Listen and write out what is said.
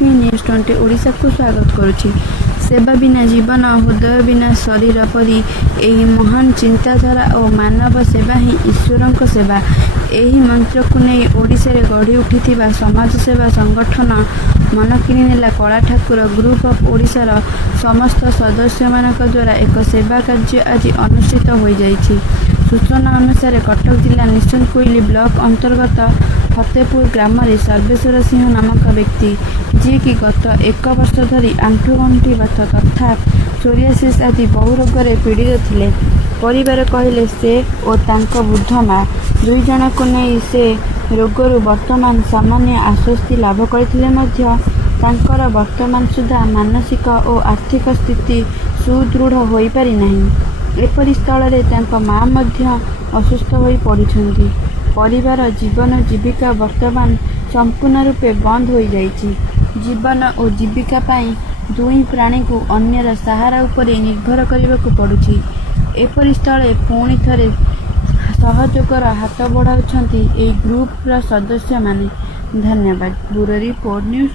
Mahalakshmi news 20 Odisha को स्वागत करुछि। सेवा बिना जीवन, हृदय बिना शरीर परी एही महान चिंताधारा और मानव सेवा ही ईश्वर सेवा। एही मंत्र को नहीं ओडिशा रे गढ़ी उठिथिबा समाज सेवा संगठन मन किनिनेला कला ठाकुर ग्रुप ऑफ ओडिशार समस्त सदस्य मानक द्वारा एक सेवा कार्य आज अनुष्ठित हो जाइछि। सूचना अनुसार कटक जिला निशुनकोइली ब्लॉक अंतर्गत फतेपुर ग्राम रे सर्वेश्वर सिंह नामक व्यक्ति जी की गत 1 वर्ष धरी आंठुगंठी बात तथा सोरियासिस आदि बहु रोग पीड़ित थिले। परिवार कहले से और तांको वृद्ध माँ दुई जन को नहीं से रोगरू वर्तमान सामान्य आश्वस्ति लाभ करथिले मध्य तांकर वर्तमान सुधा मानसिक और आर्थिक स्थिति सुदृढ़ होई पारि नाही। एपरि स्थल रे तांको माँ मध्य असुस्थ होई पड़िछन्ति। परिवार जीवन जीविका वर्तमान संपूर्ण रूपे बंद हो जाइछि। जीवन और जीविका पाई दुई प्राणी को अन्यर सहारा उपरे निर्भर करबाकू पड़ुछि। एपरि स्थले पुणी थरे सहयोगर हाथ बढ़ाउछन्ति एई ग्रुप रा सदस्य माने। धन्यवाद। Bureau report news.